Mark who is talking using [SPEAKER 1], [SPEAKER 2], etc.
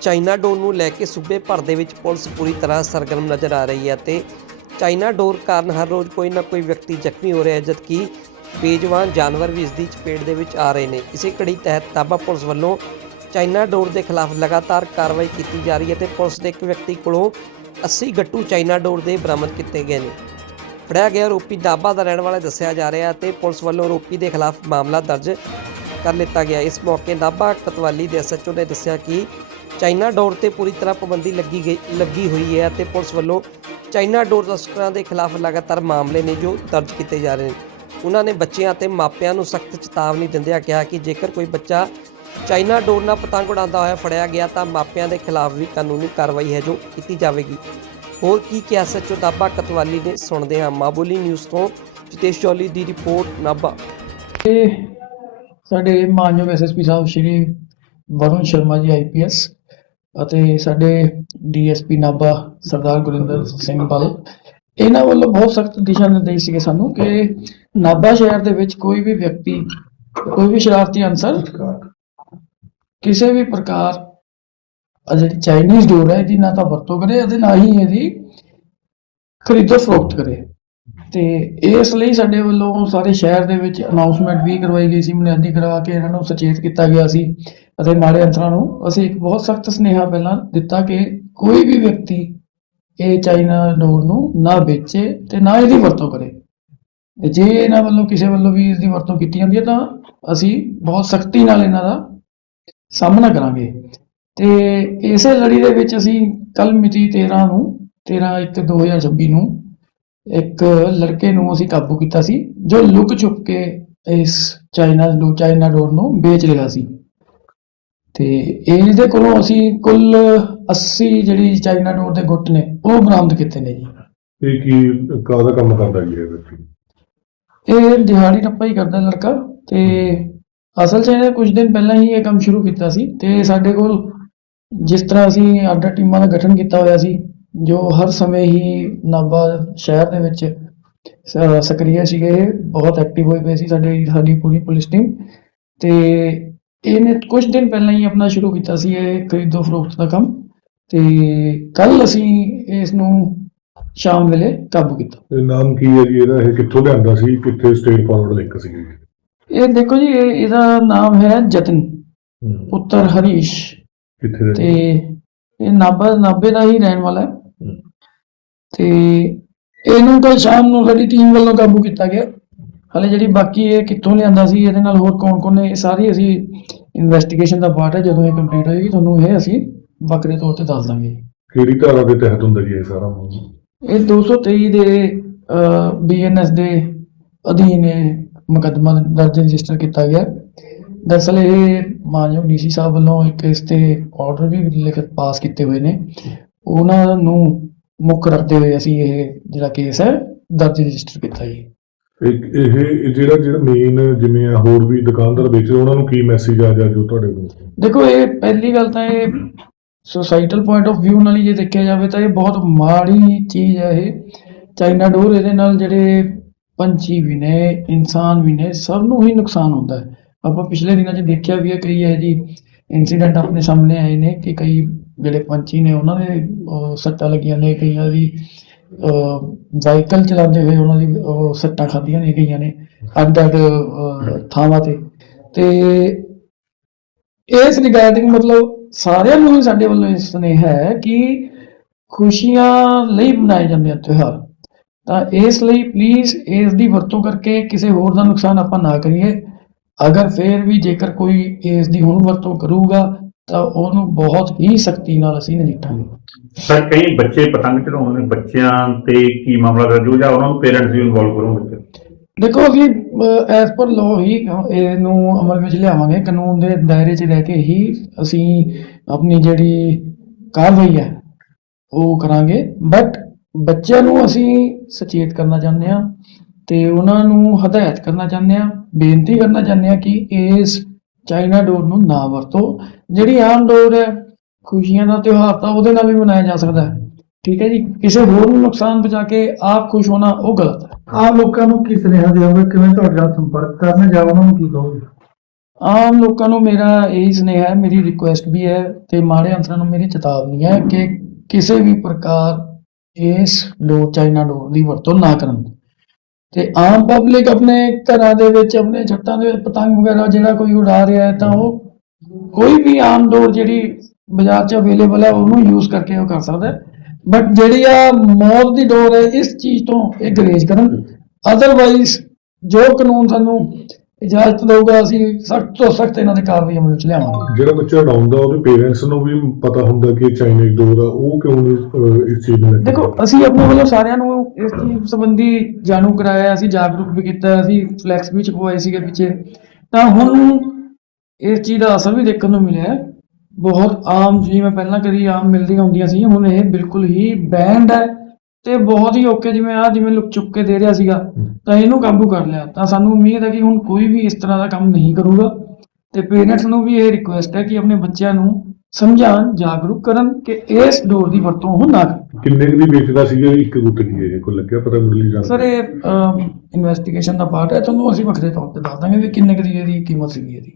[SPEAKER 1] China ਡੋਰ ਨੂੰ ਲੈ ਕੇ ਸੂਬੇ ਭਰ ਦੇ ਵਿੱਚ ਪੁਲਿਸ ਪੂਰੀ ਤਰ੍ਹਾਂ ਸਰਗਰਮ ਨਜ਼ਰ ਆ ਰਹੀ ਹੈ ਤੇ ਚਾਈਨਾ ਡੋਰ ਕਾਰਨ ਹਰ ਰੋਜ਼ ਕੋਈ ਨਾ ਕੋਈ ਵਿਅਕਤੀ ਜ਼ਖਮੀ ਹੋ ਰਿਹਾ ਹੈ, ਜਦਕਿ ਬੇਜਵਾਨ ਜਾਨਵਰ ਵੀ ਇਸ ਦੀ ਚਪੇਟ ਦੇ ਵਿੱਚ ਆ ਰਹੇ ਨੇ। ਇਸੇ ਕੜੀ ਤਹਿਤ ਤਾਬਾ ਪੁਲਿਸ ਵੱਲੋਂ ਚਾਈਨਾ ਡੋਰ ਦੇ ਖਿਲਾਫ ਲਗਾਤਾਰ ਕਾਰਵਾਈ ਕੀਤੀ ਜਾ ਰਹੀ ਹੈ ਤੇ ਪੁਲਿਸ ਦੇ ਇੱਕ ਵਿਅਕਤੀ ਕੋਲੋਂ 80 ਗੱਟੂ ਚਾਈਨਾ ਡੋਰ ਦੇ ਬਰਾਮਦ ਕੀਤੇ ਗਏ ਨੇ। ਫੜਿਆ ਗਿਆ ਆਰੋਪੀ ਦਾਬਾ ਦਾ ਰਹਿਣ ਵਾਲਾ ਦੱਸਿਆ ਜਾ ਰਿਹਾ ਹੈ ਤੇ ਪੁਲਿਸ ਵੱਲੋਂ ਆਰੋਪੀ ਦੇ ਖਿਲਾਫ ਮਾਮਲਾ ਦਰਜ ਕਰ ਲਿੱਤਾ ਗਿਆ। ਇਸ ਮੌਕੇ ਨਾਭਾ ਕਤਵਾਲੀ ਦੇ ਐਸਐਚਓ ਨੇ ਦੱਸਿਆ ਕਿ ਚਾਈਨਾ ਡੋਰ ਤੇ ਪੂਰੀ ਤਰ੍ਹਾਂ ਪਾਬੰਦੀ ਲੱਗੀ ਗਈ, ਲੱਗੀ ਹੋਈ ਹੈ ਅਤੇ ਪੁਲਿਸ ਵੱਲੋਂ ਚਾਈਨਾ ਡੋਰ ਤਸਕਰਾਂ ਦੇ ਖਿਲਾਫ ਲਗਾਤਾਰ ਮਾਮਲੇ ਨੇ ਜੋ ਦਰਜ ਕੀਤੇ ਜਾ ਰਹੇ ਨੇ। ਉਹਨਾਂ ਨੇ ਬੱਚਿਆਂ ਅਤੇ ਮਾਪਿਆਂ ਨੂੰ ਸਖਤ ਚੇਤਾਵਨੀ ਦਿੰਦਿਆਂ ਕਿਹਾ ਕਿ ਜੇਕਰ ਕੋਈ ਬੱਚਾ ਚਾਈਨਾ ਡੋਰ ਨਾਲ ਪਤੰਗ ਉਡਾਉਂਦਾ ਹੋਇਆ ਫੜਿਆ ਗਿਆ ਤਾਂ ਮਾਪਿਆਂ ਦੇ ਖਿਲਾਫ ਵੀ ਕਾਨੂੰਨੀ ਕਾਰਵਾਈ ਹੈ ਜੋ ਕੀਤੀ ਜਾਵੇਗੀ। ਹੋਰ ਕੀ ਕਿਹਾ ਸੱਚੋ ਦਾਬਾ ਕਤਵਾਲੀ ਨੇ ਸੁਣਦੇ ਹਾਂ ਮਾਬੂਲੀ ਨਿਊਜ਼ ਤੋਂ ਜਿਤੇਸ਼ ਚੌਲੀ ਦੀ ਰਿਪੋਰਟ ਨਾਭਾ।
[SPEAKER 2] ਇਹ ਸਾਡੇ ਮਾਨਯੋਗ ਐਸਐਸਪੀ ਸਾਹਿਬ ਸ਼੍ਰੀ ਵਰੁਣ ਸ਼ਰਮਾ ਜੀ ਆਈਪੀਐਸ ਅਤੇ ਸਾਡੇ ਡੀਐਸਪੀ ਨਾਭਾ ਸਰਦਾਰ ਗੁਰਿੰਦਰ ਸਿੰਘ ਬਲ, ਇਹਨਾਂ ਵੱਲੋਂ ਬਹੁਤ ਸਖਤ ਦਿਸ਼ਾ ਨਿਰਦੇਸ਼ ਸੀਗੇ ਸਾਨੂੰ ਕਿ ਨਾਭਾ ਸ਼ਹਿਰ ਦੇ ਵਿੱਚ ਕੋਈ ਵੀ ਵਿਅਕਤੀ, ਕੋਈ ਵੀ ਸ਼ਰਾਰਤੀ ਅਨਸਰ ਕਿਸੇ ਵੀ ਪ੍ਰਕਾਰ ਆ ਜਿਹੜੀ ਚਾਈਨੀਜ਼ ਡੋਰ ਹੈ ਇਹਦੀ ਨਾ ਤਾਂ ਵਰਤੋਂ ਕਰੇ ਅਤੇ ਨਾ ਹੀ ਇਹਦੀ ਖਰੀਦੋ ਫਰੋਖਤ ਕਰੇ। ਤੇ ਇਸ ਲਈ ਸਾਡੇ ਵੱਲੋਂ ਸਾਰੇ ਸ਼ਹਿਰ ਦੇ ਵਿੱਚ ਅਨਾਉਂਸਮੈਂਟ ਵੀ ਕਰਵਾਈ ਗਈ ਸੀ ਬੁਨਿਆਦੀ ਕਰਵਾ ਕੇ ਇਹਨਾਂ ਨੂੰ ਸੁਚੇਤ ਕੀਤਾ ਗਿਆ ਸੀ ਅਤੇ ਮਾੜੇ ਅੰਤਰਾਂ ਨੂੰ ਅਸੀਂ ਇੱਕ ਬਹੁਤ ਸਖਤ ਸੁਨੇਹਾ ਪਹਿਲਾਂ ਦਿੱਤਾ ਕਿ ਕੋਈ ਵੀ ਵਿਅਕਤੀ ਇਹ ਚਾਈਨਾ ਡੋਰ ਨੂੰ ਨਾ ਵੇਚੇ ਤੇ ਨਾ ਇਹਦੀ ਵਰਤੋਂ ਕਰੇ। ਜੇ ਇਹਨਾਂ ਵੱਲੋਂ ਕਿਸੇ ਵੱਲੋਂ ਵੀ ਇਸ ਦੀ ਵਰਤੋਂ ਕੀਤੀ ਜਾਂਦੀ ਹੈ ਤਾਂ ਅਸੀਂ ਬਹੁਤ ਸਖਤੀ ਨਾਲ ਇਹਨਾਂ ਦਾ ਸਾਹਮਣਾ ਕਰਾਂਗੇ। ਤੇ ਇਸੇ ਲੜੀ ਦੇ ਵਿੱਚ ਅਸੀਂ ਕੱਲ ਮਿਤੀ 13 ਨੂੰ 13 1 2026 ਨੂੰ ਇੱਕ ਲੜਕੇ ਨੂੰ ਅਸੀਂ ਕਾਬੂ ਕੀਤਾ ਸੀ ਜੋ ਲੁਕ ਛੁਪ ਕੇ ਇਸ ਚਾਈਨਾ ਡੋ ਚਾਈਨਾ ਡੋਰ ਨੂੰ ਵੇਚ ਰਿਹਾ ਸੀ। ਤੇ ਇਹਦੇ ਕੋਲੋਂ ਅਸੀਂ ਕੁੱਲ 80 ਜਿਹੜੀ ਚਾਈਨਾ ਡੋਰ ਦੇ ਗੁੱਟ ਨੇ ਉਹ ਬਰਾਮਦ ਕੀਤੇ ਨੇ ਜੀ।
[SPEAKER 3] ਇਹ ਕੀ ਕਾਹਦਾ ਕੰਮ ਕਰਦਾ ਜੀ ਇਹ ਵਿਅਕਤੀ?
[SPEAKER 2] ਇਹ ਦਿਹਾੜੀ ਟੱਪਾ ਹੀ ਕਰਦਾ ਲੜਕਾ ਤੇ ਅਸਲ 'ਚ ਇਹਨੇ ਕੁਝ ਦਿਨ ਪਹਿਲਾਂ ਹੀ ਇਹ ਕੰਮ ਸ਼ੁਰੂ ਕੀਤਾ ਸੀ ਤੇ ਸਾਡੇ ਕੋਲ ਜਿਸ ਤਰ੍ਹਾਂ ਅਸੀਂ ਆਰਡਰ ਟੀਮਾਂ ਦਾ ਗਠਨ ਕੀਤਾ ਹੋਇਆ ਸੀ ਜੋ ਹਰ ਸਮੇਂ ਹੀ ਨਾਭਾ ਸ਼ਹਿਰ ਦੇ ਵਿੱਚ ਸ- ਸੀਗੇ ਇਹ, ਬਹੁਤ ਐਕਟਿਵ ਹੋਏ ਪਏ ਸੀ ਸਾਡੇ ਸਾਡੀ ਪੂਰੀ ਪੁਲਿਸ ਟੀਮ ਤੇ ਇਹਨੇ ਕੁਝ ਦਿਨ ਪਹਿਲਾਂ ਹੀ ਆਪਣਾ ਸ਼ੁਰੂ ਕੀਤਾ ਸੀ ਇਹ ਖਰੀਦੋ ਫਰੋਖਤ ਦਾ ਕੰਮ ਤੇ ਕੱਲ ਅਸੀਂ ਇਸ ਨੂੰ ਸ਼ਾਮ ਵੇਲੇ ਕਾਬੂ ਕੀਤਾ।
[SPEAKER 3] ਇਹ ਨਾਮ ਕੀ ਹੈ ਜੀ ਇਹਦਾ? ਇਹ ਕਿੱਥੋਂ ਲਿਆਂਦਾ ਸੀ? ਕਿੱਥੇ ਸਟੇਟ ਫਾਰਵਰਡ ਲਿੰਕ ਸੀ
[SPEAKER 2] ਇਹ? ਦੇਖੋ ਜੀ ਇਹ ਇਹਦਾ ਨਾਮ ਹੈ ਜਤਨ ਪੁੱਤਰ ਹਰੀਸ਼
[SPEAKER 3] ਕਿੱਥੇ ਦਾ
[SPEAKER 2] ਤੇ? ਇਹ ਨਾਭਾ ਨਾਭੇ ਦਾ ਹੀ ਰਹਿਣ ਵਾਲਾ ਹੈ। ਤੇ ਇਹਨੂੰ ਤਾਂ ਸ਼ਾਮ ਨੂੰ ਸਾਡੀ ਟੀਮ ਵੱਲੋਂ ਕਾਬੂ ਕੀਤਾ ਗਿਆ। ਹਲੇ ਜਿਹੜੀ ਬਾਕੀ ਇਹ ਕਿੱਥੋਂ ਲਿਆਂਦਾ ਸੀ ਇਹਦੇ ਨਾਲ ਹੋਰ ਕੌਣ ਕੌਣ ਨੇ ਇਹ ਸਾਰੀ ਅਸੀਂ ਇਨਵੈਸਟੀਗੇਸ਼ਨ ਦਾ ਪਾਰਟ ਹੈ ਜਦੋਂ ਇਹ ਕੰਪਲੀਟ ਹੋਏਗੀ ਤੁਹਾਨੂੰ ਇਹ ਅਸੀਂ ਵੱਖਰੇ ਤੌਰ ਤੇ ਦੱਸ ਦਾਂਗੇ।
[SPEAKER 3] ਕਿਹੜੀ ਧਾਰਾ ਦੇ ਤਹਿਤ ਹੁੰਦਾ ਜੀ ਇਹ ਸਾਰਾ ਮਾਮਲਾ?
[SPEAKER 2] ਇਹ 223 ਦੇ ਬੀਐਨਐਸ ਦੇ ਅਧੀਨ ਇਹ ਮੁਕੱਦਮਾ ਦਰਜ ਰਜਿਸਟਰ ਕੀਤਾ ਗਿਆ। ਦਰਅਸਲ ਇਹ ਮਾਨਯੋਗ ਡੀਸੀ ਸਾਹਿਬ ਵੱਲੋਂ ਇੱਕ ਇਸ ਤੇ ਆਰਡਰ ਵੀ ਲਿਖਤ ਪਾਸ ਕੀਤੇ ਹੋਏ ਨੇ। ਉਹਨਾਂ ਨੂੰ ਮੁੱਖ ਰੱਖਦੇ ਹੋਏ ਅਸੀਂ ਇਹ ਜਿਹੜਾ ਕੇਸ ਹੈ ਦਰਜ ਰਜਿਸਟਰ ਕੀਤਾ ਜੀ।
[SPEAKER 3] ਇਹ ਇਹ ਜਿਹੜਾ ਜਿਹੜਾ ਮੇਨ ਜਿਵੇਂ ਆ ਹੋਰ ਵੀ ਦੁਕਾਨਦਾਰ ਵੇਚਦੇ ਉਹਨਾਂ ਨੂੰ ਕੀ ਮੈਸੇਜ ਆ ਜਾ ਜੋ ਤੁਹਾਡੇ ਕੋਲ?
[SPEAKER 2] ਦੇਖੋ ਇਹ ਪਹਿਲੀ ਗੱਲ ਤਾਂ ਇਹ ਸੋਸਾਈਟਲ ਪੁਆਇੰਟ ਆਫ View ਨਾਲ ਹੀ ਜੇ ਦੇਖਿਆ ਜਾਵੇ ਤਾਂ ਇਹ ਬਹੁਤ ਮਾੜੀ ਚੀਜ਼ ਹੈ ਇਹ। ਚਾਈਨਾ ਡੋਰ ਇਹਦੇ ਨਾਲ ਜਿਹੜੇ ਪੰਛੀ ਵੀ ਨੇ ਇਨਸਾਨ ਵੀ ਨੇ ਸਭ ਨੂੰ ਹੀ ਨੁਕਸਾਨ ਹੁੰਦਾ ਹੈ। ਆਪਾਂ ਪਿਛਲੇ ਦਿਨਾਂ 'ਚ ਦੇਖਿਆ ਵੀ ਹੈ ਕਈ ਇਹ ਜੀ ਇਨਸੀਡੈਂਟ ਆਪਣੇ ਸਾਹਮਣੇ ਆਏ ਨੇ ਕਿ ਕਈ ਜਿਹੜੇ ਪੰਛੀ ਨੇ ਉਹਨਾਂ ਦੇ ਸੱਟਾਂ ਲੱਗੀਆਂ ਨੇ ਕਈਆਂ ਦੀ ਵਾਹੀਕਲ ਚਲਾਉਂਦੇ ਹੋਏ ਉਹਨਾਂ ਦੀ ਸੱਟਾਂ ਖਾਧੀਆਂ ਨੇ ਕਈਆਂ ਨੇ ਅੱਡ ਅੱਡ ਥਾਵਾਂ ਤੇ। ਤੇ ਇਸ ਰਿਗਾਰਡਿੰਗ ਮਤਲਬ ਸਾਰਿਆਂ ਨੂੰ ਸਾਡੇ ਵੱਲੋਂ ਇਹ ਸੁਨੇਹਾ ਹੈ ਕਿ ਖੁਸ਼ੀਆਂ ਲਈ ਮਨਾਏ ਜਾਂਦੇ ਆ ਤਿਉਹਾਰ। ਤਾਂ ਇਸ ਲਈ ਪਲੀਜ਼ ਇਸ ਦੀ ਵਰਤੋਂ ਕਰਕੇ ਕਿਸੇ ਹੋਰ ਦਾ ਨੁਕਸਾਨ ਆਪਾਂ ਨਾ ਕਰੀਏ। ਅਗਰ ਫੇਰ ਵੀ ਜੇਕਰ ਕੋਈ ਇਸ ਦੀ ਹੁਣ ਵਰਤੋਂ ਕਰੂਗਾ ਤਾਂ ਉਹਨੂੰ ਬਹੁਤ ਹੀ ਸਖਤੀ ਨਾਲ ਅਸੀਂ ਨਜਿੱਠਾਂਗੇ।
[SPEAKER 4] ਸਰ ਕਈ ਬੱਚੇ ਪਤੰਗ ਚੜਾਉਂਦੇ ਨੇ ਬੱਚਿਆਂ ਤੇ ਕੀ ਮਾਮਲਾ ਦਰਜ ਜਾਂ ਉਹਨਾਂ ਨੂੰ ਪੇਰੈਂਟਸ ਵੀ ਇਨਵੋਲਵ ਕਰੋਗੇ
[SPEAKER 2] ਦੇਖੋ ਅਸੀਂ ਐਸ ਪਰ ਲਾਅ ਹੀ ਇਹਨੂੰ ਅਮਲ ਵਿੱਚ ਲਿਆਵਾਂਗੇ। ਕਾਨੂੰਨ ਦੇ ਦਾਇਰੇ 'ਚ ਰਹਿ ਕੇ ਹੀ ਅਸੀਂ ਆਪਣੀ ਜਿਹੜੀ ਕਾਰਵਾਈ ਹੈ ਉਹ ਕਰਾਂਗੇ। ਬਟ ਬੱਚਿਆਂ ਨੂੰ ਅਸੀਂ ਸੁਚੇਤ ਕਰਨਾ ਚਾਹੁੰਦੇ ਹਾਂ ਤੇ ਉਹਨਾਂ ਨੂੰ ਹਦਾਇਤ ਕਰਨਾ ਚਾਹੁੰਦੇ ਹਾਂ ਬੇਨਤੀ ਕਰਨਾ ਚਾਹੁੰਦੇ ਹਾਂ ਕਿ ਇਸ ਚਾਈਨਾ ਡੋਰ ਨੂੰ ਨਾ ਵਰਤੋ। ਜਿਹੜੀ ਆਮ ਡੋਰ ਹੈ ਖੁਸ਼ੀਆਂ ਦਾ ਤਿਉਹਾਰ ਤਾਂ ਉਹਦੇ ਨਾਲ ਵੀ ਮਨਾਇਆ ਜਾ ਸਕਦਾ ਹੈ। ਠੀਕ ਹੈ ਜੀ? ਕਿਸੇ ਹੋਰ ਨੂੰ ਨੁਕਸਾਨ ਪਹੁੰਚਾ ਕੇ ਆਪ ਖੁਸ਼ ਹੋਣਾ ਉਹ ਗਲਤ ਹੈ।
[SPEAKER 5] ਆਮ ਲੋਕਾਂ ਨੂੰ ਕੀ ਸੁਨੇਹਾ ਦਿਓਗੇ ਕਿਵੇਂ ਤੁਹਾਡੇ ਨਾਲ ਸੰਪਰਕ ਕਰਨ ਜਾਂ ਉਹਨਾਂ ਨੂੰ ਕੀ ਕਹੋਗੇ?
[SPEAKER 2] ਆਮ ਲੋਕਾਂ ਨੂੰ ਮੇਰਾ ਇਹੀ ਸੁਨੇਹਾ ਹੈ ਮੇਰੀ ਰਿਕੁਐਸਟ ਵੀ ਹੈ ਤੇ ਮਾੜੇ ਅਨਸਰਾਂ ਨੂੰ ਮੇਰੀ ਚੇਤਾਵਨੀ ਹੈ ਕਿ ਕਿਸੇ ਵੀ ਪ੍ਰਕਾਰ ਇਸ ਡੋਰ ਚਾਈਨਾ ਡੋਰ ਦੀ ਵਰਤੋਂ ਨਾ ਕਰਨ। ਤੇ ਆਮ ਪਬਲਿਕ ਆਪਣੇ ਘਰਾਂ ਦੇ ਵਿੱਚ ਆਪਣੇ ਛੱਤਾਂ ਦੇ ਵਿੱਚ ਪਤੰਗ ਵਗੈਰਾ ਜਿਹੜਾ ਕੋਈ ਉਡਾ ਰਿਹਾ ਹੈ ਤਾਂ ਉਹ ਕੋਈ ਵੀ ਆਮ ਡੋਰ ਜਿਹੜੀ ਬਾਜ਼ਾਰ 'ਚ ਅਵੇਲੇਬਲ ਹੈ ਉਹਨੂੰ ਯੂਜ਼ ਕਰਕੇ ਉਹ ਕਰ ਸਕਦਾ ਬਟ ਜਿਹੜੀ ਆ ਮੌਤ ਦੀ ਡੋਰ ਹੈ ਇਸ ਚੀਜ਼ ਤੋਂ ਇਹ ਗਰੇਜ ਕਰਨ। ਅਦਰਵਾਈਜ਼ ਜੋ ਕਾਨੂੰਨ ਸਾਨੂੰ ਇਜਾਜ਼ਤ ਦਊਗਾ ਅਸੀਂ ਸਖਤ ਤੋਂ ਸਖਤ ਇਹਨਾਂ ਦੇ ਕਾਰਵਾਈ ਅਮਲ ਵਿੱਚ ਲਿਆਵਾਂਗੇ।
[SPEAKER 3] ਜਿਹੜਾ ਬੱਚਾ ਉਡਾਉਂਦਾ ਉਹਦੇ ਪੇਰੈਂਟਸ ਨੂੰ ਵੀ ਪਤਾ ਹੁੰਦਾ ਕਿ ਚਾਈਨੀਜ਼ ਡੋਰ ਆ ਉਹ ਕਿਉਂ ਇਸ ਚੀਜ਼ ਨੂੰ
[SPEAKER 2] ਦੇਖੋ ਅਸੀਂ ਆਪਣੇ ਵੱਲੋਂ ਸਾਰਿਆਂ ਨੂੰ ਇਸ ਚੀਜ਼ ਸੰਬੰਧੀ ਜਾਣੂ ਕਰਾਇਆ, ਅਸੀਂ ਜਾਗਰੂਕ ਵੀ ਕੀਤਾ, ਅਸੀਂ ਫਲੈਕਸ ਵੀ ਚੁਕਵਾਏ ਸੀਗੇ ਪਿੱਛੇ। ਤਾਂ ਹੁਣ ਇਸ ਚੀਜ਼ ਦਾ ਅਸਰ ਵੀ ਦੇਖਣ ਨੂੰ ਮਿਲਿਆ। ਬਹੁਤ ਆਮ, ਜਿਵੇਂ ਮੈਂ ਪਹਿਲਾਂ ਕਦੀ ਆਮ ਮਿਲਦੀਆਂ ਹੁੰਦੀਆਂ ਸੀ, ਹੁਣ ਇਹ ਬਿਲਕੁਲ ਹੀ ਬੈਂਡ ਹੈ ਤੇ ਬਹੁਤ ਹੀ ਓਕੇ ਜਿਵੇਂ ਆ ਜਿਵੇਂ ਲੁਕ ਚੁੱਕ ਕੇ ਦੇ ਰਿਹਾ ਸੀਗਾ, ਤਾਂ ਇਹਨੂੰ ਕਾਬੂ ਕਰ ਲਿਆ। ਤਾਂ ਸਾਨੂੰ ਉਮੀਦ ਹੈ ਕਿ ਹੁਣ ਕੋਈ ਵੀ ਇਸ ਤਰ੍ਹਾਂ ਦਾ ਕੰਮ ਨਹੀਂ ਕਰੂਗਾ ਤੇ ਪੇਰੈਂਟਸ ਨੂੰ ਵੀ ਇਹ ਰਿਕੁਐਸਟ ਹੈ ਕਿ ਆਪਣੇ ਬੱਚਿਆਂ ਨੂੰ ਸਮਝਾਉਣ, ਜਾਗਰੂਕ ਕਰਨ ਕਿ ਇਸ ਡੋਰ ਦੀ ਵਰਤੋਂ ਉਹ ਨਾ ਕਰਨ
[SPEAKER 3] ਕਿੰਨੇ ਕੁ ਦੀ ਵੇਚਦਾ ਸੀਗਾ? ਇੱਕ ਗੁੱਟ ਕੀ ਹੈ ਲੱਗਿਆ ਪਤਾ ਮੁੱਢਲੀ ਜਾਣਕਾਰੀ
[SPEAKER 2] ਸਰ, ਇਹ ਇਨਵੈਸਟੀਗੇਸ਼ਨ ਦਾ ਪਾਰਟ ਹੈ, ਤੁਹਾਨੂੰ ਅਸੀਂ ਵੱਖਰੇ ਤੌਰ ਤੇ ਦੱਸ ਦਾਂਗੇ ਵੀ ਕਿੰਨੇ ਕੁ ਦੀ ਇਹਦੀ ਕੀਮਤ ਸੀਗੀ ਇਹਦੀ।